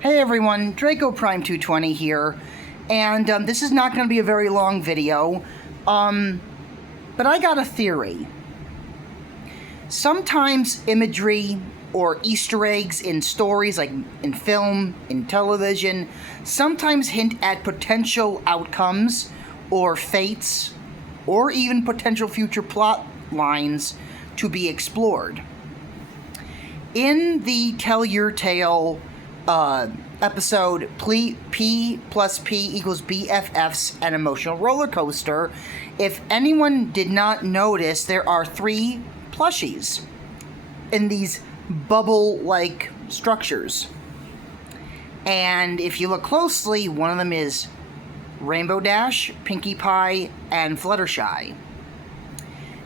Hey everyone, Draco Prime 220 here, and this is not going to be a very long video, but I got a theory. Sometimes imagery or Easter eggs in stories, like in film, in television, sometimes hint at potential outcomes or fates, or even potential future plot lines to be explored. In the Tell Your Tale episode P plus P equals BFFs, an emotional roller coaster, if anyone did not notice, there are 3 plushies in these bubble-like structures. And if you look closely, one of them is Rainbow Dash, Pinkie Pie, and Fluttershy.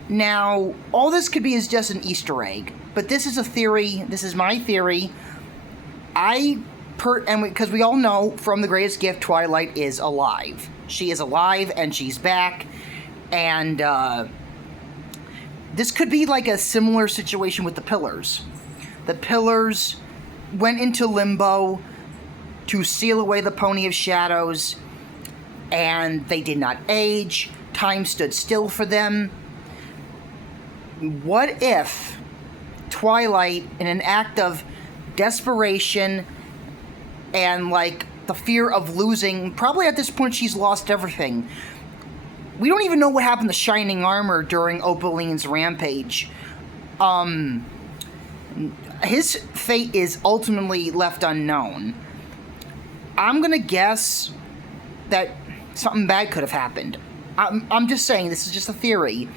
Now, all this could be is just an Easter egg, but this is a theory. This is my theory. Because we all know from The Greatest Gift, Twilight is alive. She is alive and she's back. And this could be like a similar situation with the Pillars. The Pillars went into limbo to seal away the Pony of Shadows, and they did not age. Time stood still for them. What if Twilight, in an act of desperation and like the fear of losing, probably at this point she's lost everything. We don't even know what happened to Shining Armor during Opaline's rampage. His fate is ultimately left unknown. I'm gonna guess that something bad could have happened. I'm just saying, this is just a theory.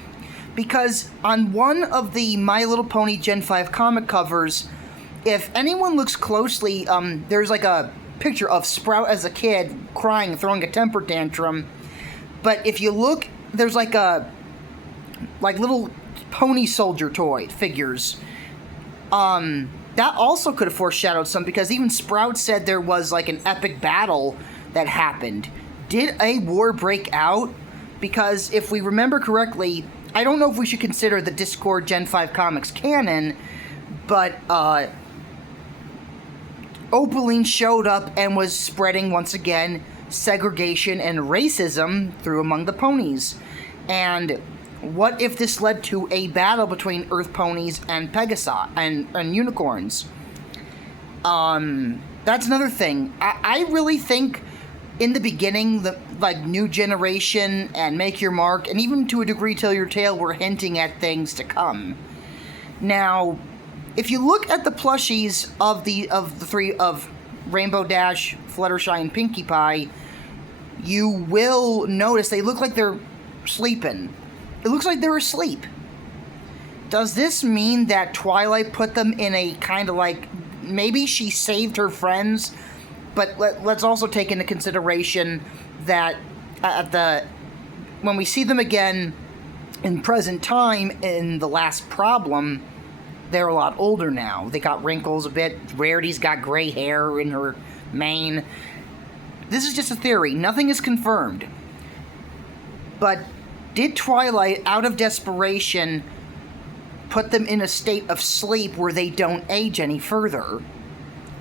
Because on one of the My Little Pony Gen 5 comic covers, if anyone looks closely, there's like a picture of Sprout as a kid crying, throwing a temper tantrum. But if you look, there's like little pony soldier toy figures. That also could have foreshadowed some, because even Sprout said there was like an epic battle that happened. Did a war break out? Because if we remember correctly, I don't know if we should consider the Discord Gen 5 comics canon, but Opaline showed up and was spreading, once again, segregation and racism through among the ponies. And what if this led to a battle between Earth ponies and Pegasus and unicorns? That's another thing. I really think in the beginning, like New Generation and Make Your Mark, and even to a degree Tell Your Tale, were hinting at things to come. Now, if you look at the plushies of the 3 of Rainbow Dash, Fluttershy, and Pinkie Pie, you will notice they look like they're sleeping. It looks like they're asleep. Does this mean that Twilight put them in a kind of like, maybe she saved her friends? But let's also take into consideration that when we see them again in present time in The Last Problem, they're a lot older now. They got wrinkles a bit. Rarity's got gray hair in her mane. This is just a theory. Nothing is confirmed. But did Twilight, out of desperation, put them in a state of sleep where they don't age any further,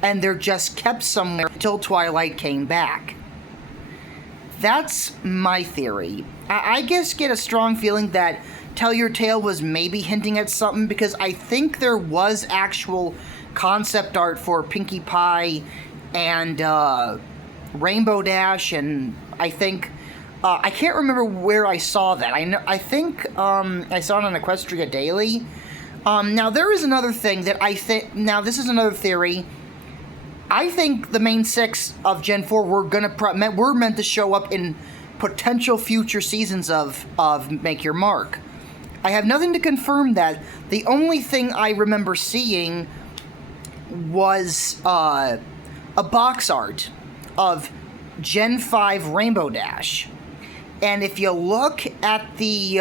and they're just kept somewhere until Twilight came back? That's my theory. I just get a strong feeling that Tell Your Tale was maybe hinting at something, because I think there was actual concept art for Pinkie Pie and Rainbow Dash, and I think I can't remember where I saw that. I think I saw it on Equestria Daily. Now there is another thing that I think. Now this is another theory. I think the main 6 of Gen 4 were meant to show up in potential future seasons of Make Your Mark. I have nothing to confirm that. The only thing I remember seeing was a box art of Gen 5 Rainbow Dash. And if you look at the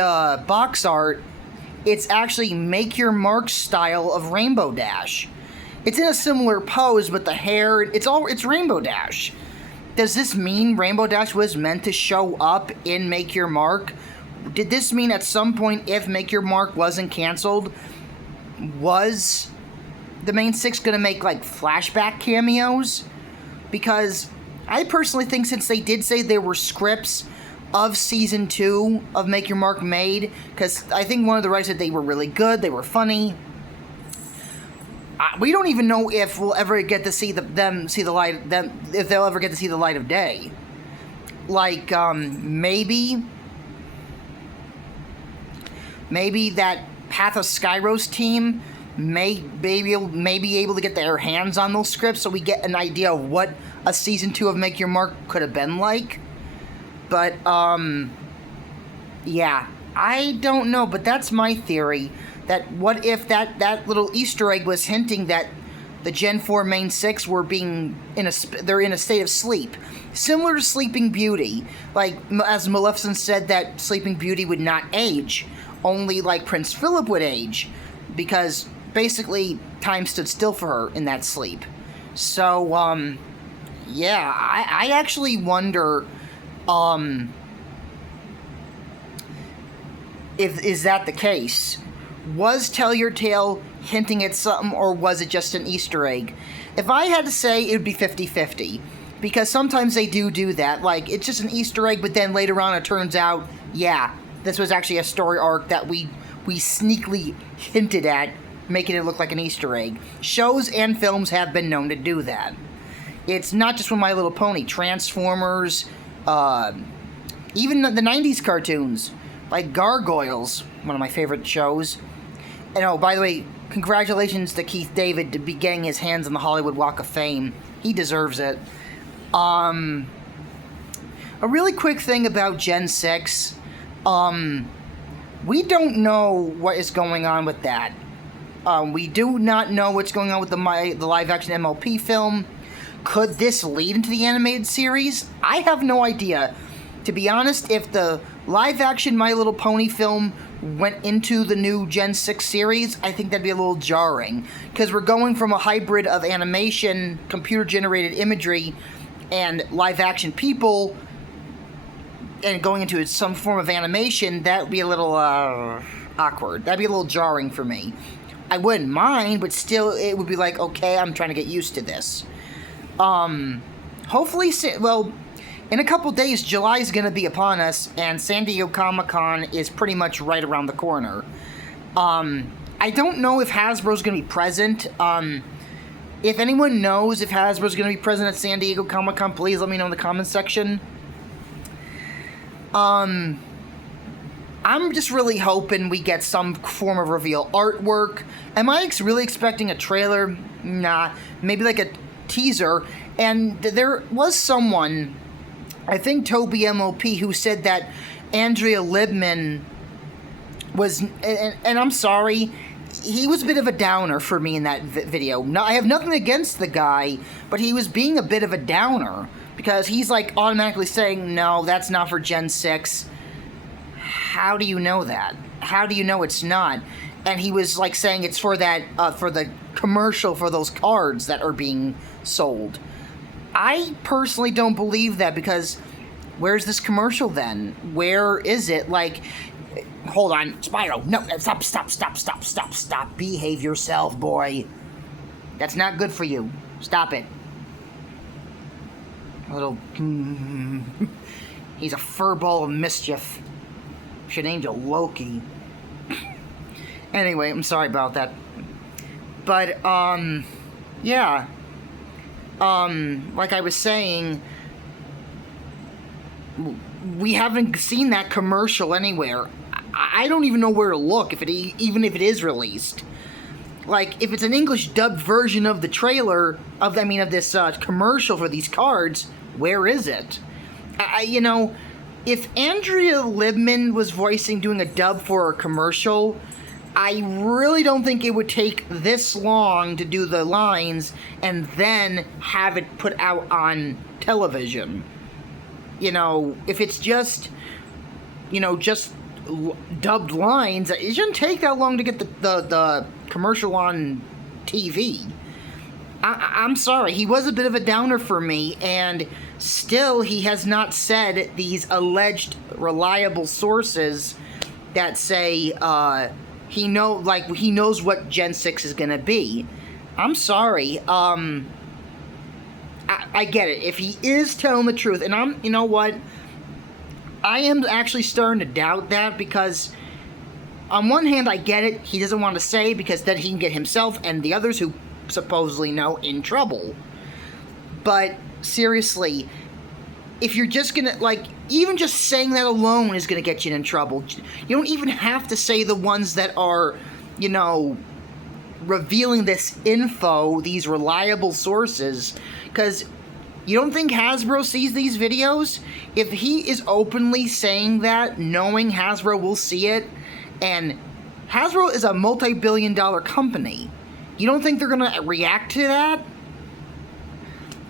box art, it's actually Make Your Mark style of Rainbow Dash. It's in a similar pose, but the hair, it's Rainbow Dash. Does this mean Rainbow Dash was meant to show up in Make Your Mark? Did this mean at some point, if Make Your Mark wasn't canceled, was the main 6 going to make like flashback cameos? because I personally think since they did say there were scripts of Season 2 of Make Your Mark made, because I think one of the writers said they were really good, they were funny. We don't even know if we'll ever get to see if they'll ever get to see the light of day. Like, maybe that Path of Skyros team may be able to get their hands on those scripts so we get an idea of what a Season 2 of Make Your Mark could have been like. But, yeah, I don't know, but that's my theory. That what if that little Easter egg was hinting that the Gen 4 main 6 were they're in a state of sleep. Similar to Sleeping Beauty. Like, as Maleficent said that Sleeping Beauty would not age. Only, like, Prince Philip would age. Because, basically, time stood still for her in that sleep. So, yeah, I actually wonder, is that the case? Was Tell Your Tale hinting at something, or was it just an Easter egg? If I had to say, it would be 50-50. Because sometimes they do that. Like, it's just an Easter egg, but then later on it turns out, yeah, this was actually a story arc that we sneakily hinted at, making it look like an Easter egg. Shows and films have been known to do that. It's not just with My Little Pony. Transformers, even the 90s cartoons, like Gargoyles, one of my favorite shows. And oh, by the way, congratulations to Keith David to be getting his hands on the Hollywood Walk of Fame. He deserves it. A really quick thing about Gen 6. We don't know what is going on with that. We do not know what's going on with the live-action MLP film. Could this lead into the animated series? I have no idea. To be honest, if the live-action My Little Pony film went into the new Gen 6 series, I think that'd be a little jarring. Because we're going from a hybrid of animation, computer-generated imagery, and live-action people, and going into some form of animation, that would be a little awkward. That'd be a little jarring for me. I wouldn't mind, but still, it would be like, okay, I'm trying to get used to this. Hopefully, well, in a couple days, July is going to be upon us, and San Diego Comic-Con is pretty much right around the corner. I don't know if Hasbro's going to be present. If anyone knows if Hasbro's going to be present at San Diego Comic-Con, please let me know in the comments section. I'm just really hoping we get some form of reveal artwork. Am I really expecting a trailer? Nah, maybe like a teaser. And there was someone, I think Toby MLP, who said that Andrea Libman was, and I'm sorry, he was a bit of a downer for me in that video. No, I have nothing against the guy, but he was being a bit of a downer. Because he's like automatically saying, no, that's not for Gen 6. How do you know that? How do you know it's not? And he was like saying it's for that, for the commercial for those cards that are being sold. I personally don't believe that, because where's this commercial then? Where is it? Like, hold on, Spyro, no, stop. Behave yourself, boy. That's not good for you. Stop it. Little, he's a furball of mischief. Should angel Loki. Anyway, I'm sorry about that. But, yeah. Like I was saying, we haven't seen that commercial anywhere. I don't even know where to look, even if it is released. Like, if it's an English dubbed version of the trailer, of this commercial for these cards, where is it? You know, if Andrea Libman was doing a dub for a commercial, I really don't think it would take this long to do the lines and then have it put out on television. You know, if it's just, just dubbed lines, it shouldn't take that long to get the commercial on TV. I'm sorry, he was a bit of a downer for me, and still he has not said these alleged reliable sources that say he knows what Gen 6 is gonna be. I'm sorry, I get it. If he is telling the truth, and you know what? I am actually starting to doubt that, because on one hand, I get it. He doesn't want to say, because then he can get himself and the others who supposedly know in trouble. But seriously, if you're just gonna, like, even just saying that alone is gonna get you in trouble. You don't even have to say the ones that are, you know, revealing this info, these reliable sources, because you don't think Hasbro sees these videos? If he is openly saying that, knowing Hasbro will see it, and Hasbro is a multi-billion-dollar company, you don't think they're gonna react to that?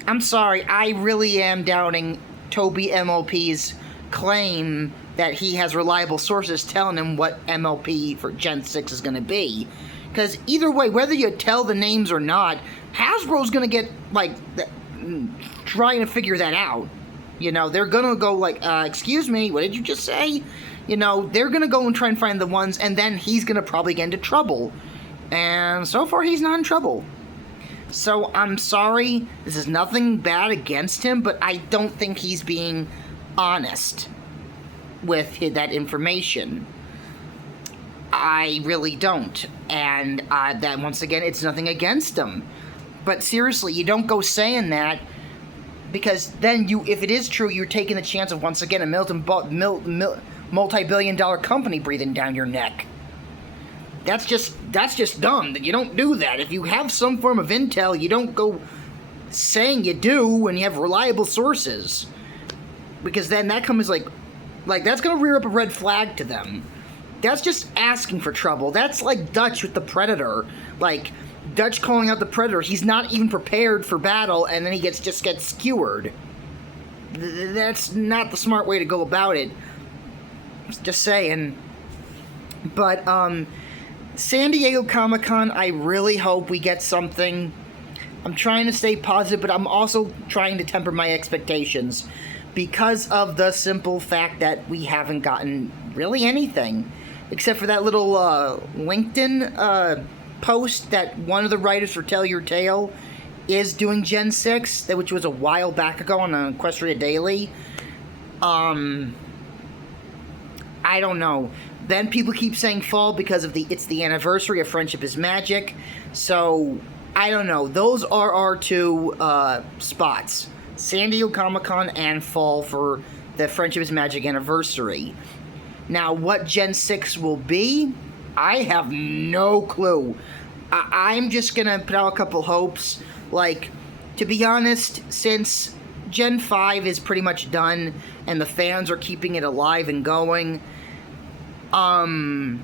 I'm sorry, I really am doubting Toby MLP's claim that he has reliable sources telling him what MLP for Gen 6 is going to be. Because either way, whether you tell the names or not, Hasbro's going to get, like, trying to figure that out. You know, they're going to go like, excuse me, what did you just say? You know, they're going to go and try and find the ones, and then he's going to probably get into trouble. And so far, he's not in trouble. So, I'm sorry, this is nothing bad against him, but I don't think he's being honest with that information. I really don't. And that, once again, it's nothing against him. But seriously, you don't go saying that, because then if it is true, you're taking the chance of, once again, a multi-billion-dollar company breathing down your neck. That's just dumb. You don't do that. If you have some form of intel, you don't go saying you do when you have reliable sources. Because then that comes like that's going to rear up a red flag to them. That's just asking for trouble. That's like Dutch with the Predator. Like, Dutch calling out the Predator. He's not even prepared for battle, and then he just gets skewered. That's not the smart way to go about it. Just saying. But, San Diego Comic-Con, I really hope we get something. I'm trying to stay positive, but I'm also trying to temper my expectations, because of the simple fact that we haven't gotten really anything, except for that little LinkedIn post that one of the writers for Tell Your Tale is doing Gen 6, which was a while back ago on Equestria Daily. I don't know. Then people keep saying fall because of it's the anniversary of Friendship is Magic. So, I don't know. Those are our two spots. San Diego Comic-Con and fall for the Friendship is Magic anniversary. Now, what Gen 6 will be, I have no clue. I'm just going to put out a couple hopes. Like, to be honest, since Gen 5 is pretty much done and the fans are keeping it alive and going, I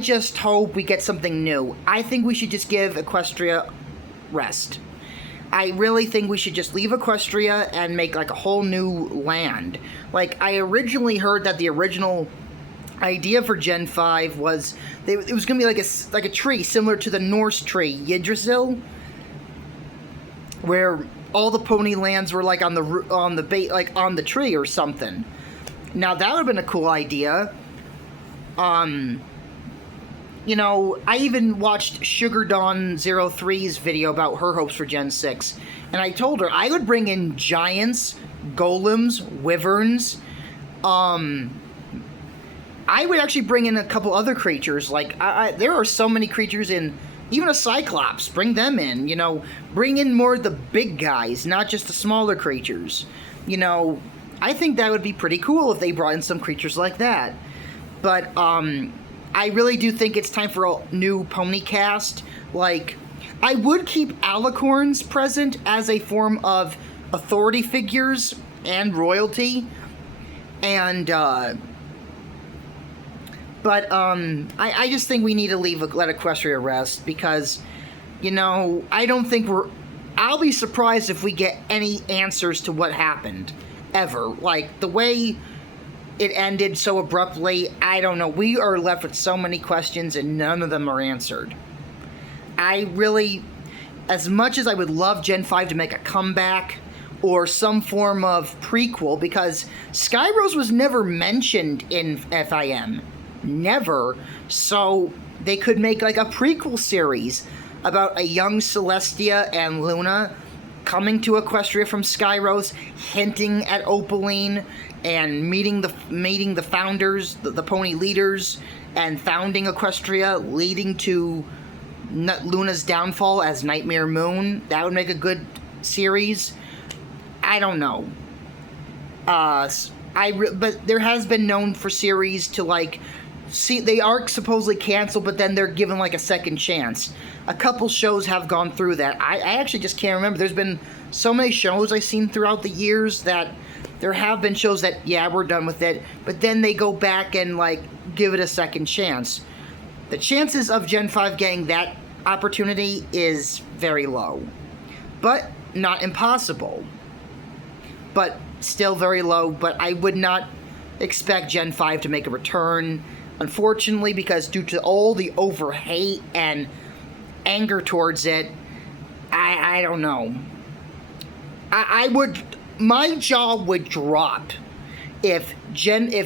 just hope we get something new. I think we should just give Equestria rest. I really think we should just leave Equestria and make like a whole new land. Like, I originally heard that the original idea for Gen 5 was it was going to be like a tree similar to the Norse tree, Yggdrasil, where all the pony lands were like on the tree or something. Now that would have been a cool idea. You know, I even watched Sugar Dawn 03's video about her hopes for Gen 6, and I told her I would bring in giants, golems, wyverns. I would actually bring in a couple other creatures. Like, there are so many creatures in, even a Cyclops, bring them in, you know, bring in more of the big guys, not just the smaller creatures. You know, I think that would be pretty cool if they brought in some creatures like that. But, I really do think it's time for a new pony cast. Like, I would keep alicorns present as a form of authority figures and royalty. And, I just think we need to let Equestria rest, because, you know, I don't think I'll be surprised if we get any answers to what happened, ever. Like, the way it ended so abruptly, I don't know. We are left with so many questions and none of them are answered. I really, as much as I would love Gen 5 to make a comeback or some form of prequel, because Skyrose was never mentioned in FIM. Never. So they could make like a prequel series about a young Celestia and Luna coming to Equestria from Skyros, hinting at Opaline, and meeting the founders, the pony leaders, and founding Equestria, leading to Luna's downfall as Nightmare Moon. That would make a good series. I don't know. But there has been known for series to, like, see, they are supposedly canceled, but then they're given, like, a second chance. A couple shows have gone through that. I actually just can't remember. There's been so many shows I've seen throughout the years that there have been shows that, yeah, we're done with it, but then they go back and, like, give it a second chance. The chances of Gen 5 getting that opportunity is very low, but not impossible. But still very low, but I would not expect Gen 5 to make a return, unfortunately, because due to all the over-hate and anger towards it, I don't know. My jaw would drop if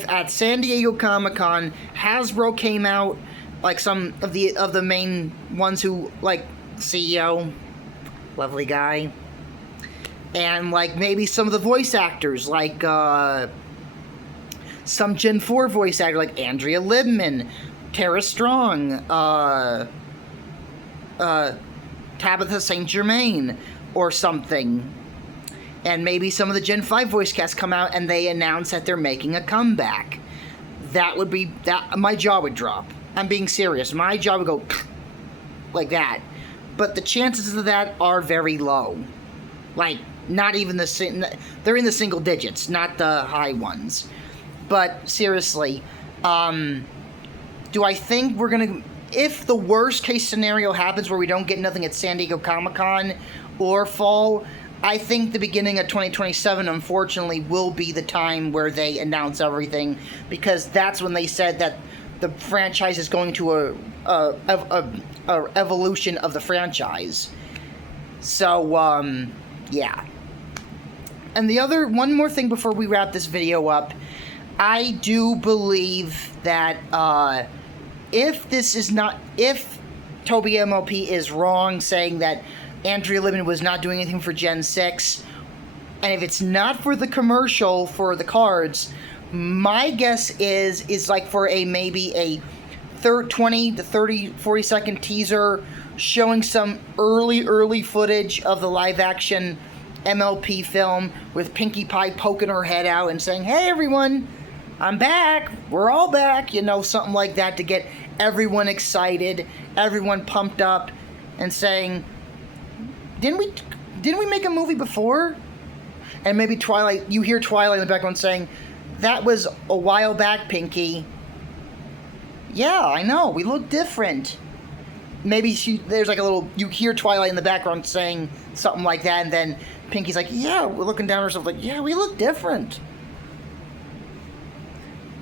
at San Diego Comic-Con, Hasbro came out, like some of the main ones who, like, CEO, lovely guy, and, like, maybe some of the voice actors, like, some Gen 4 voice actor, like Andrea Libman, Tara Strong, Tabitha St. Germain, or something. And maybe some of the Gen 5 voice casts come out and they announce that they're making a comeback. That would be, my jaw would drop. I'm being serious. My jaw would go like that. But the chances of that are very low. Like, not even they're in the single digits, not the high ones. But seriously, do I think we're gonna, if the worst case scenario happens where we don't get nothing at San Diego Comic-Con or fall, I think the beginning of 2027, unfortunately, will be the time where they announce everything, because that's when they said that the franchise is going to a evolution of the franchise. So, yeah. And one more thing before we wrap this video up, I do believe that if Toby MLP is wrong saying that Andrea Libman was not doing anything for Gen 6, and if it's not for the commercial for the cards, my guess is like for maybe a 20 to 30, 40 second teaser showing some early footage of the live action MLP film with Pinkie Pie poking her head out and saying, "Hey everyone, I'm back, we're all back," you know, something like that to get everyone excited, everyone pumped up, and saying, Didn't we make a movie before? And maybe Twilight, you hear Twilight in the background saying, "That was a while back, Pinkie." Yeah, I know, we look different. Maybe there's like a little, you hear Twilight in the background saying something like that, and then Pinkie's like, "Yeah," we're looking down at herself like, "Yeah, we look different."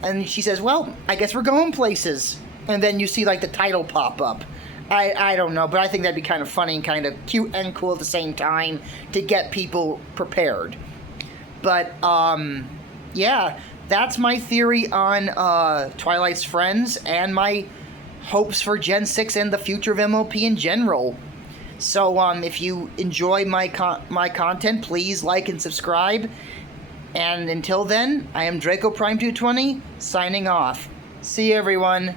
And she says, "Well, I guess we're going places." And then you see like the title pop up. I don't know, but I think that'd be kind of funny and kind of cute and cool at the same time to get people prepared. But, yeah, that's my theory on Twilight's friends and my hopes for Gen 6 and the future of MLP in general. So, if you enjoy my content, please like and subscribe. And until then, I am Draco Prime 220, signing off. See you, everyone.